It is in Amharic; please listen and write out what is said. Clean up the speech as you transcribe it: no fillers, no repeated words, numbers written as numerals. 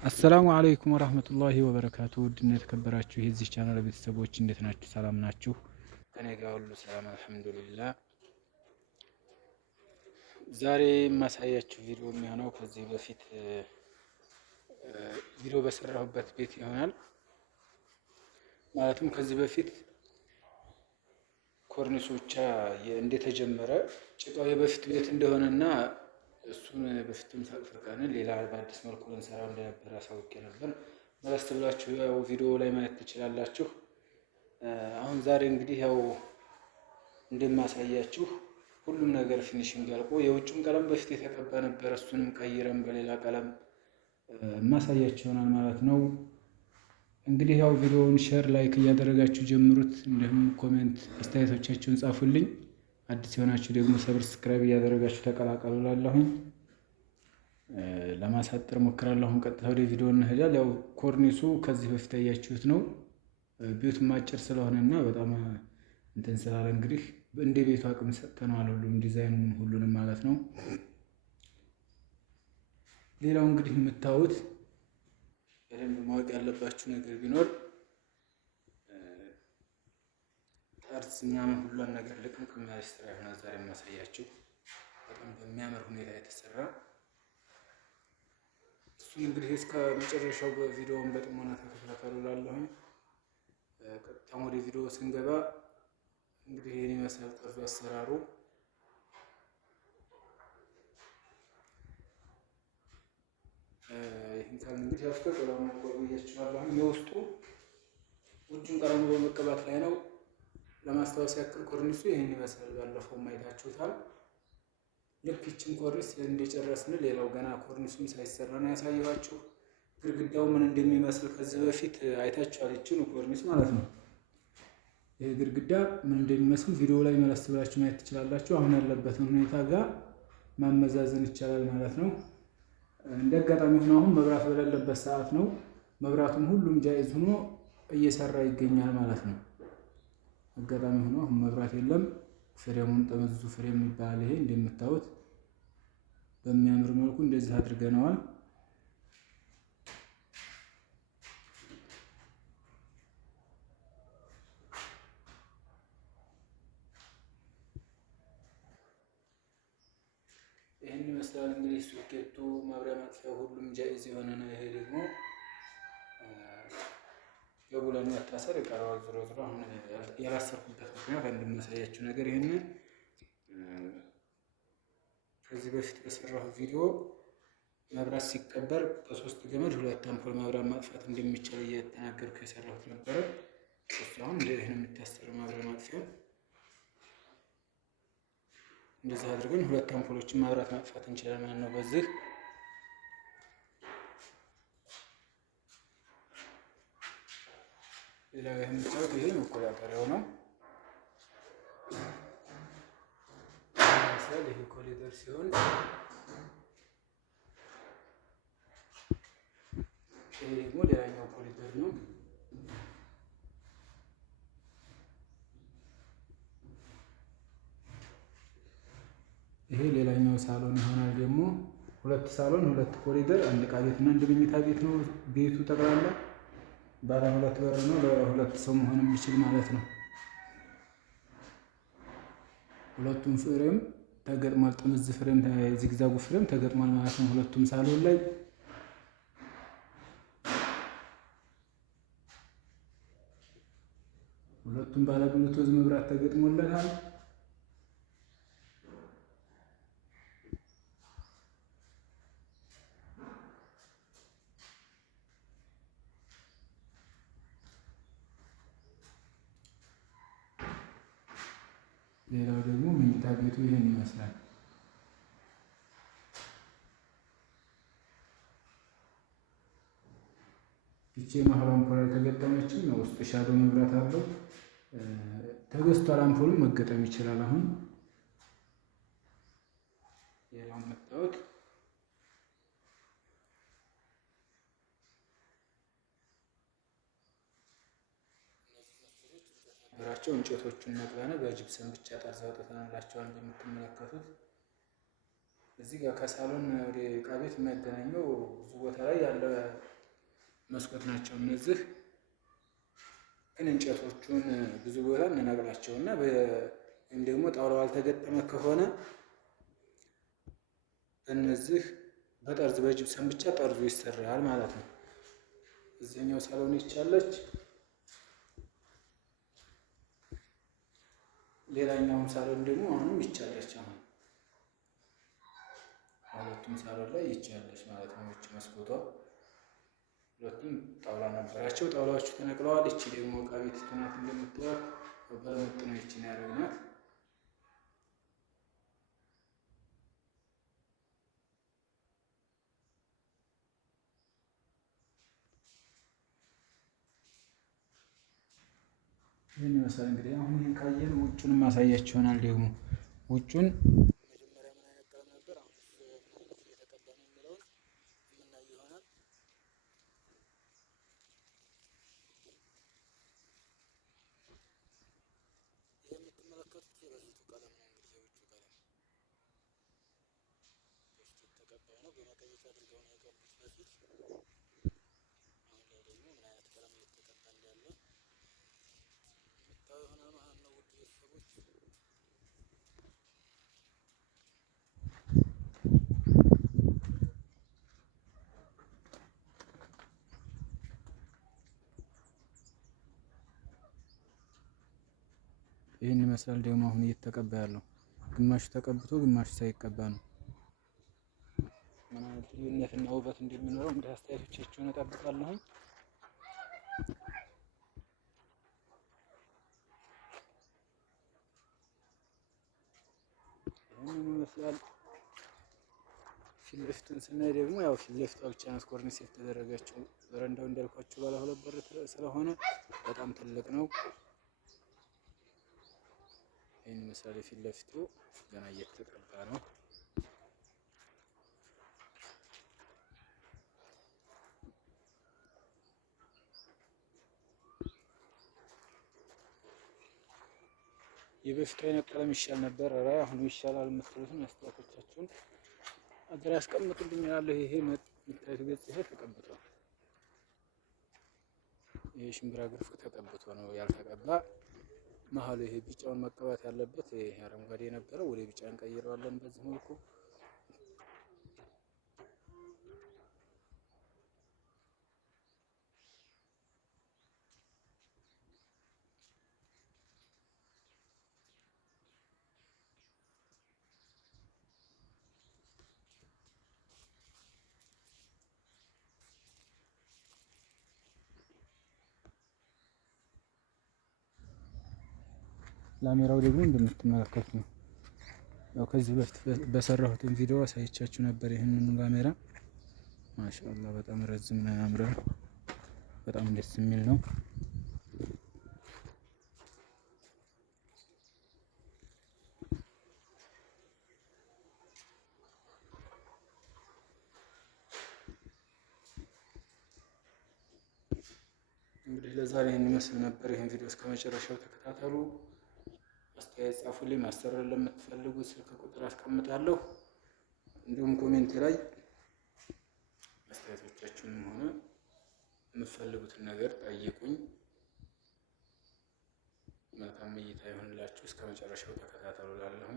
አሰላሙ አለይኩም ወራህመቱላሂ ወበረካቱ። ውድና የተከበራችሁ የዚህ ቻናል ቤተሰቦች እንዴት ናችሁ? ሰላም ናችሁ? ከኔ ጋር ሁሉ ሰላም አልሐምዱሊላህ። ዛሬ የማሳያችሁ ቪዲዮ የሚሆነው ከዚህ በፊት ቪዲዮ በሰራሁበት ቤት ይሆናል። ማለትም ከዚህ በፊት ኮርኒሱ ብቻ እንደተጀመረ ጭቃው የበፊት ቤት እንደሆነና እሱን በፊትም ሳቅፍርቀን ሌላ በአዲስ መልኩ ልንሰራው እንደነበር አሳውቄ ነበር። መለስ ብላችሁ ያው ቪዲዮ ላይ ማየት ትችላላችሁ። አሁን ዛሬ እንግዲህ ያው እንደማሳያችሁ ሁሉም ነገር ፊኒሽንግ አልቆ የውጭም ቀለም በፊት የተቀባ ነበር። እሱንም ቀይረን በሌላ ቀለም ማሳያችሁ ይሆናል ማለት ነው። እንግዲህ ያው ቪዲዮውን ሼር ላይክ እያደረጋችሁ ጀምሩት። እንዲሁም ኮሜንት አስተያየቶቻችሁን ጻፉልኝ። አዲስ የሆናችሁ ደግሞ ሰብስክራይብ እያደረጋችሁ ተቀላቀሉ። ላለሁኝ ለማሳጠር ሞክራለሁ። አሁን ቀጥታ ወደ ቪዲዮ እንሄዳለን። ያው ኮርኒሱ ከዚህ በፊት ያያችሁት ነው። ቤቱም አጭር ስለሆነና በጣም እንትን ስላለ እንግዲህ እንደ ቤቱ አቅም ሰጥተነዋል። ሁሉም ዲዛይኑን ሁሉንም ማለት ነው። ሌላው እንግዲህ የምታዩት በደንብ ማወቅ ያለባችሁ ነገር ቢኖር ጠርዝ ምናምን ሁሉን ነገር ልቅምቅ የሚያደርግ ስራ ይሆናል ዛሬ የማሳያችሁ። በጣም በሚያምር ሁኔታ የተሰራ እሱን እንግዲህ እስከ መጨረሻው በቪዲዮውን በጥሞና ተከታተሉ እላለሁኝ። ቀጥታም ወደ ቪዲዮ ስንገባ እንግዲህ ይህን ይመስላል ጠርዙ አሰራሩ። ይህን ካል እንግዲህ ያስከ ቀለሙ ቆይያችኋለሁ። የውስጡ ውጭን ቀለሙ በመቀባት ላይ ነው። ለማስታወስ ያክል ኮርኒሱ ይህን ይመስላል። ባለፈው ማየታችሁታል። ልክ ይችን ኮርኒስ እንደጨረስን ሌላው ገና ኮርኒሱም ሳይሰራ ነው ያሳየኋችሁ። ግድግዳው ምን እንደሚመስል ከዚህ በፊት አይታችኋል። ይችን ኮርኒስ ማለት ነው። ይሄ ግድግዳ ምን እንደሚመስል ቪዲዮ ላይ መለስ ብላችሁ ማየት ትችላላችሁ። አሁን ያለበትን ሁኔታ ጋር ማመዛዘን ይቻላል ማለት ነው። እንደ አጋጣሚ ሆኖ አሁን መብራት በሌለበት ሰዓት ነው። መብራቱም ሁሉም ጃይዝ ሆኖ እየሰራ ይገኛል ማለት ነው። አጋጣሚ ሆኖ አሁን መብራት የለም። ፍሬሙን ጠመዝዙ ፍሬም ይባላል። ይሄ እንደምታዩት በሚያምር መልኩ እንደዚህ አድርገነዋል። ይህን ይመስላል እንግዲህ ሶኬቱ፣ ማብሪያ ማጥፊያ ሁሉም ጃይዝ የሆነ ነው። ይሄ ደግሞ የቡለን መታሰር ይቀረዋል። ዞሮ ዞሮ አሁን ያላሰርኩበት ምክንያት እንደማሳያችሁ ነገር ይሄንን ከዚህ በፊት በሰራሁ ቪዲዮ መብራት ሲቀበር በ3 ገመድ 2 አምፖል ማብሪያ ማጥፋት እንደሚቻል እየተናገርኩ የሰራሁት ነበረ። እሱ አሁን እንደዚህ ነው የሚታሰረው። ማብሪያ ማጥፊያ እንደዚህ አድርገን 2 አምፖሎችን ማብራት ማጥፋት እንችላለን ማለት ነው በዚህ። ሌላው የምታዩት ይሄ መቆጣጠሪያው ነው። ይሄ ኮሪደር ሲሆን ይሄ ደግሞ ሌላኛው ኮሪደር ነው። ይሄ ሌላኛው ሳሎን ይሆናል። ደግሞ 2 ሳሎን 2 ኮሪደር 1 ዕቃ ቤት እና 1 መኝታ ቤት ነው ቤቱ ጠቅላላ። ባለ 2 በር ነው። ለ2 ሰው መሆን የሚችል ማለት ነው። ሁለቱም ፍሬም ተገጥሟል። ጥምዝ ፍሬም ዚግዛጉ ፍሬም ተገጥሟል ማለት ነው ሁለቱም ሳሎን ላይ። ሁለቱም ባለ ብሉቶዝ መብራት ተገጥሞለታል። ሌላው ደግሞ መኝታ ቤቱ ይሄን ይመስላል። ይቺ የመሀል አምፖል አልተገጠመችም ነው። ውስጥ ሻዶ መብራት አለው ተገዝቷል። አምፖሉ መገጠም ይችላል። አሁን ሌላው መጣሁት ራቸው እንጨቶቹን ነቅለነ በጅብሰን ብቻ ጠርዝ አውጥተንላቸዋል። እንደምትመለከቱት እዚህ ጋር ከሳሎን ወደ ዕቃ ቤት የሚያገናኘው ብዙ ቦታ ላይ ያለ መስኮት ናቸው እነዚህ። ግን እንጨቶቹን ብዙ ቦታ እንነቅላቸውና ወይም ደግሞ ጣውላው አልተገጠመ ከሆነ በእነዚህ በጠርዝ በጅብሰን ብቻ ጠርዙ ይሰራል ማለት ነው። እዚህኛው ሳሎን ይቻለች። ሌላኛውም ሳሎን ደግሞ አሁንም ይቻለች። አሁን ሁለቱም ሳሎን ላይ ይቻለች ማለት ነው። እቺ መስኮቷ ሁለቱም ጣውላ ነበራቸው። ጣውላዎቹ ተነቅለዋል። እቺ ደግሞ ዕቃ ቤት ናት። እንደምትዋል በለመጥ ነው ይችን ያደረግናት። ይህን ይመስላል እንግዲህ። አሁን ይህን ካየን ውጩን ማሳያችሁ ይሆናል። ደግሞ ውጩን መጀመሪያ ምን አይነት ቀለም ነበር፣ አሁን እየተቀባ ነው የሚለውን የምናይ ይሆናል። ይህ የምትመለከቱት የበፊቱ ቀለም ነው። እንግዲህ የውጩ ቀለም በፊቱ የተቀባው ነው። በመቀየት አድርገው ነው የቀቡት በፊት። አሁን ላይ ደግሞ ምን አይነት ቀለም እየተቀባ እንዳለ የሆነ መሀል ነው። ውድ ቤተሰቦች ይህን ይመስላል። ደግሞ አሁን እየተቀባ ያለው ግማሹ ተቀብቶ ግማሹ ሳይቀባ ነው። ምን አይነት ልዩነትና ውበት እንደሚኖረው እንደ አስተያየቶቻችሁን እጠብቃለሁ። ይህንን ይመስላል። ፊት ለፊቱን ስናይ ደግሞ ያው ፊት ለፊቷ ብቻ ናት ኮርኒስ የተደረገችው። በረንዳው እንዳልኳችሁ ባለ 2 በር ስለሆነ በጣም ትልቅ ነው። ይህን ይመስላል። ፊት ለፊቱ ገና እየተቀባ ነው። የበፊቱ አይነት ቀለም ይሻል ነበር። ኧረ አሁኑ ይሻላል የምትሉትን አስተያየቶቻችሁን አገር ያስቀምጡልኝ እላለሁ። ይሄ የምታዩት ገጽ ይሄ ተቀብቷል። ይሄ ሽምብራ ግርፍ ተቀብቶ ነው ያልተቀባ። መሀሉ ይሄ ቢጫውን መቀባት ያለበት ይሄ አረንጓዴ የነበረው ወደ ቢጫ እንቀይረዋለን በዚህ መልኩ። ላሜራው ደግሞ እንደምትመለከቱት ነው። ያው ከዚህ በፊት በሰራሁትን ቪዲዮ አሳይቻችሁ ነበር። ይህንን ላሜራ ማሻአላህ በጣም ረዝም ነው፣ ያምራል። በጣም ደስ የሚል ነው። እንግዲህ ለዛሬ ይህን ይመስል ነበር። ይህን ቪዲዮ እስከ መጨረሻው ተከታተሉ። አስተያየት ጻፉልኝ። ማሰራት ለምትፈልጉ ስልክ ቁጥር አስቀምጣለሁ። እንዲሁም ኮሜንት ላይ አስተያየቶቻችሁንም ሆነ የምትፈልጉትን ነገር ጠይቁኝ። መልካም እይታ ይሁንላችሁ። እስከ መጨረሻው ተከታተሉ እላለሁ።